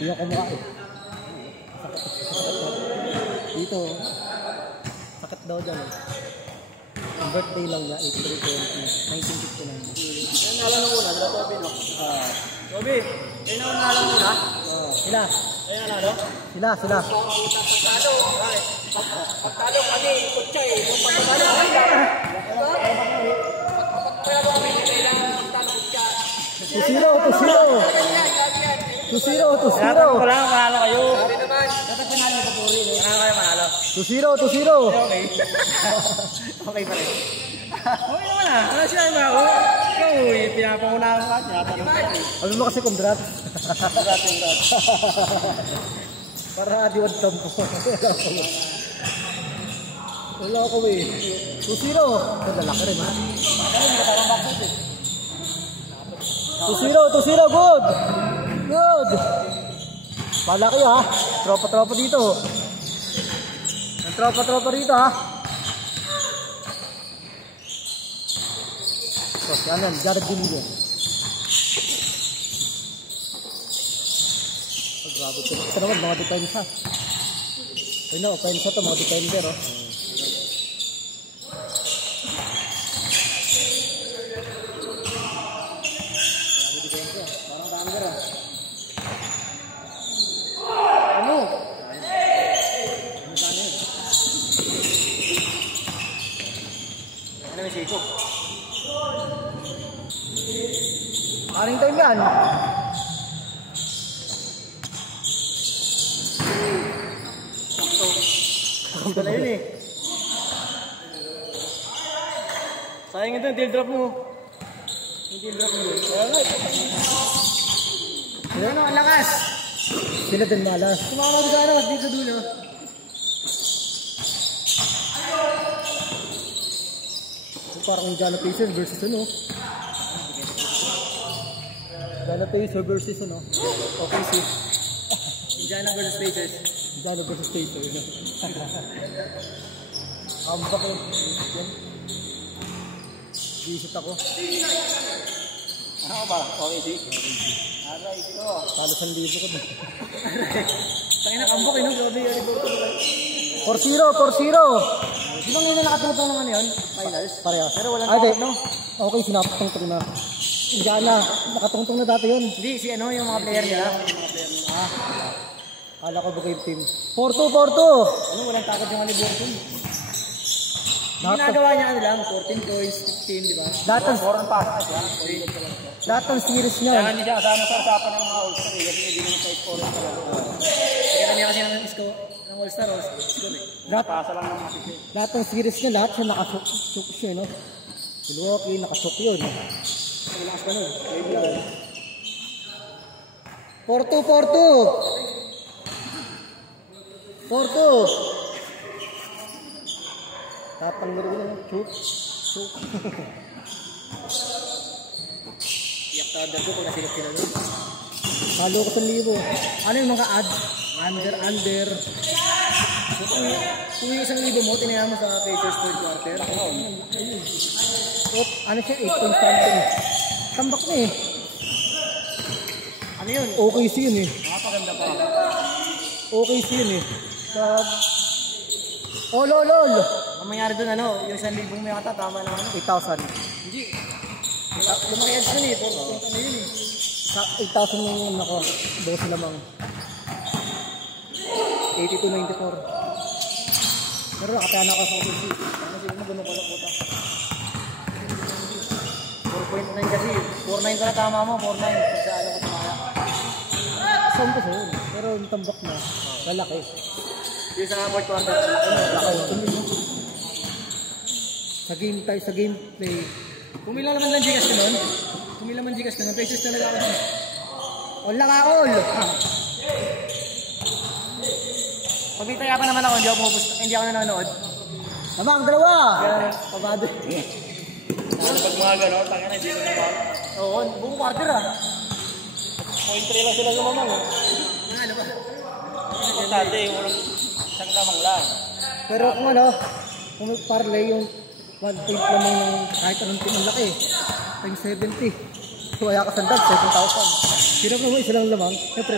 Hindi ako kumakain. Dito, sakit daw dyan eh. Ang birthday lang niya, April 20, 1959. Yan nga lang muna, dito Toby, no? Toby, yan nga lang muna? Sila. Ayan nga lang? Sila. Pagtalo, bakit? Pagtalo kami, kutsa eh. Yung pagtalo kami. Pagtalo kami, kailangan pagtalo kutsa. 2-0. 2-0. Wala kang manalo kayo. Sabi naman. Dapat panalo ko po rin. Wala kayo manalo. 2-0. Okay. Okay pa rin. Okay naman ah. Wala sila yung mga ko. Ikaw, pinapangunahan ka. Alam mo kasi congrats. Para adiwad tampo. Wala ako eh. 2-0. Lalaki rin ha. 2-0. Good. Palaki ha. Tropa dito. Ang tropa dito ha. So, yan. Jared Gilligan. Oh, grabe. Ito naman, mga defense ha. Ayun na, offense ito, mga defender oh. Aring time yan. Sakto na yun eh. Sayang ito yung tail drop mo. Yung tail drop mo. Ayan o, ang lakas. Sila din malas. Kumakalaw din sana, dito sa dulo. Parang yung Jana Pacers versus ano. Jana Pacers versus ano. Okay, see. Indiana versus Pacers. Jana versus Pacers. Ambak yun. Visit ako. Ano ba? Okay, see? Aray, ito. Talo 1,000 ko na. Tangina, ambak yun. Grabe yung rebound ko. 4-0. Di ba ngayon na nakatutong naman yun? Finals? Parehas. Pero walang takot, no? Okay, sinapatong na. Indiana, nakatungtong na dati yun. Hindi, si ano, yung mga player nila. Kala ko ba kayo team? 4-2. Ano, walang takot yung Aliborton. Ginagawa niya ano lang, 14 points, 15, di ba? Lahat ng pass na siya. series niya. Kaya hindi siya kasama sa usapan ng mga All-Star eh, kasi hindi naman sa score talaga. Kaya niya kasi ng score ng All-Star o score eh. Pasa lang ng matipid. Lahat ng series niya, lahat siya nakasuk siya, no? Milwaukee, nakasuk yun. Malakas ka nun. 4-2. Tapang laro na, shoot. Iyak ta under ko kung nasilip sila nun. Halo ko sa libo. Ano yung mga ads? Under. Kung yung 1,000 mo, tinayan mo sa Pacers third quarter. Ano siya, 8 point something. Tambak na eh. Ano yun? OKC yun eh. Nakapaganda pa. OKC yun eh. Lol. Ang mangyari dun ano, yung 1,000 may kata, tama naman ano. 8,000. Hindi. Lumaki edge dun eh, 4 point ano yun eh. Sa 8,000 yung nako, 12 lamang. 82-94. Pero nakataya na ako sa OKC. Ano siguro mo ganun pala puta. 4.9 kasi, 4.9 ka na tama mo, 4.9. Pag sa ano ko tumaya. Saan ko sa'yo? Pero yung tambak na, malaki. Yung sa fourth quarter, Laki. Sa gameplay. Pumila naman lang Gcash ka nun. Pumila man Gcash ka nun, Pacers talaga ako dun. All ka all! Pagkitaya pa naman ako, hindi ako nanonood. Tama ang dalawa! Kaya, pabado. Pag mga gano'n, tanga na, hindi ko naman. Oo, buong quarter ah. 0.3 lang sila sumamang. Ano ba? Importante, yung isang lamang lang. Pero kung ano, kung parlay yung 1 point lamang ng kahit anong team ang laki, times 70. So kaya ka sandal, 7,000. Sino mo isa lang lamang? Siyempre,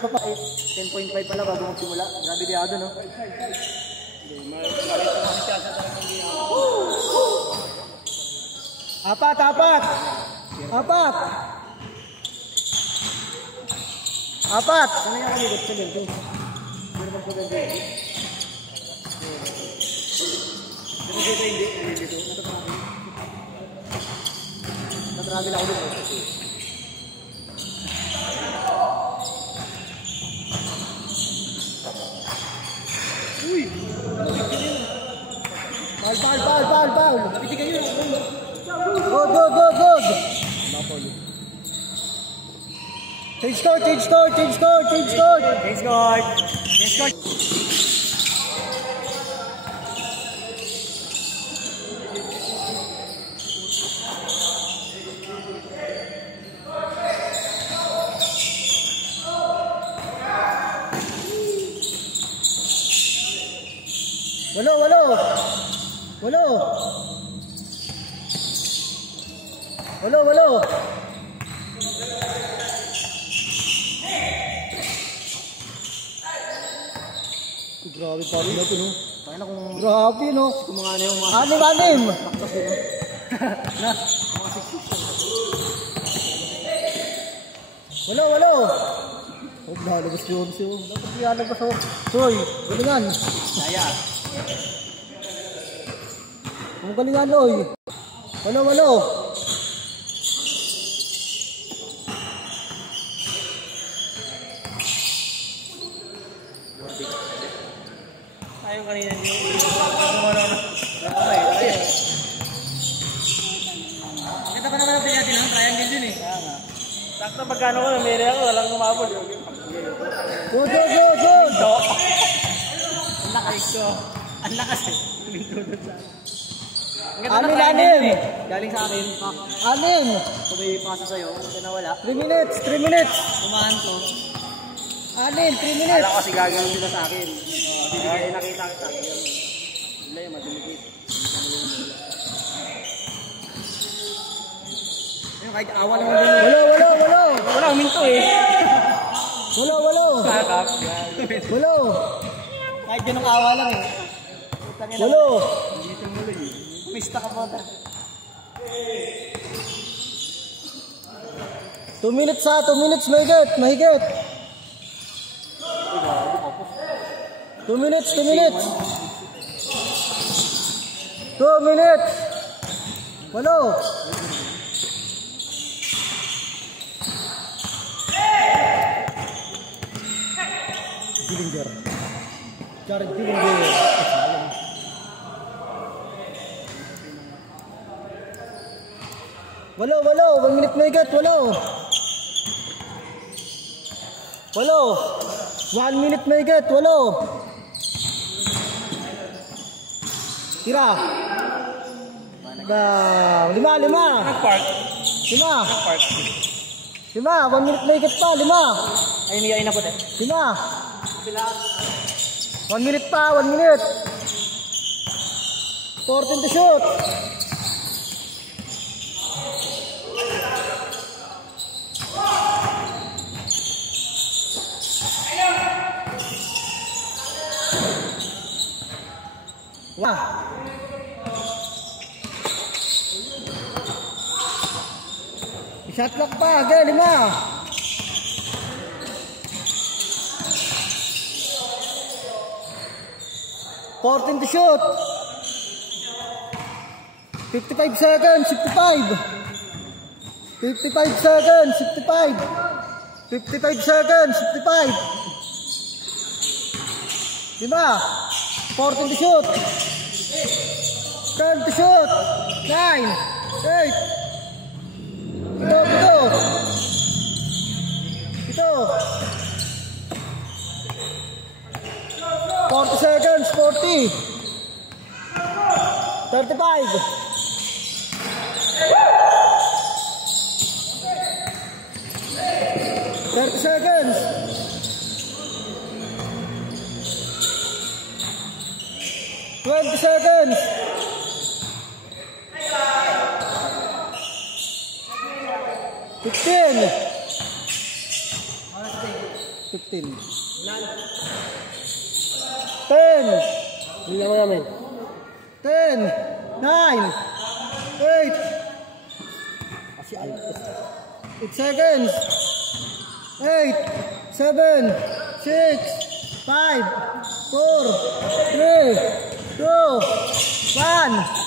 papa. 10.5 pala bago magsimula. Grabe diado, no? Apat! Ano yung kaligot sa ganito? Meron bang paganda dito? Dito hindi. Dito. Natravel ako dito. Uy! Foul! Pitigan nyo. Good! Change court! Walo! Grabe pa rin natin, no? Kaya na kung... Grabe, no? Kung mga ano yung mga... Anim! Taktas yun, no? Na? Mga 6-6. Walo! Huwag lalabas yun siya. Dapat lalabas ako. Soy, galingan. Kaya. Ang galingan, oy. Walo! Ayaw kanina nyo. Kita pa naman ang pinyatin ng triangle dun eh. Sakto pagkano ko, may ako, walang kumabol. Good! Ito. Ang lakas ko. Ang lakas eh. Anim! Galing sa akin. Anim! Kung may pasa sa'yo, kung nawala. 3 minutes! Kumahan ko. Anim, 3 minutes! Alam kasi gagawin sila sa akin. Bibigay nakita kita. Wala yung madumikit. Ayun, kahit awa naman din. Walo! Wala, huminto eh. Walo! Sakap. Walo! Kahit yun ang awa lang eh. Walo! Hindi tumuloy eh. Pista ka po ta. 2 minutes 2 minutes mahigit. 2 minutes. 2 minutes. Walo. Dillinger. Jared Dillinger. Walo. 1 minute mahigit. Walo. 1 minute mahigit. Walo. Tira. 5. 5. Nag-park. 5. 1 minute mahigit pa. 5. Ay, may na po din. 5. 1 minute pa. 1 minute. 14 to shoot. Wah. Shot clock pa, okay, 5. 14 to shoot. 55 seconds, 55. 55 seconds, 55. 55 seconds, 55. 5. 14 to shoot. 10 to shoot. 9. 8. Ito. 40 seconds. 40. 35. 30 seconds. 20 seconds. 15 15. 10. Hindi naman namin. 10. 9. 8. Kasi ayos. 8 seconds. 8, 7, 6, 5, 4, 3, 2, 1.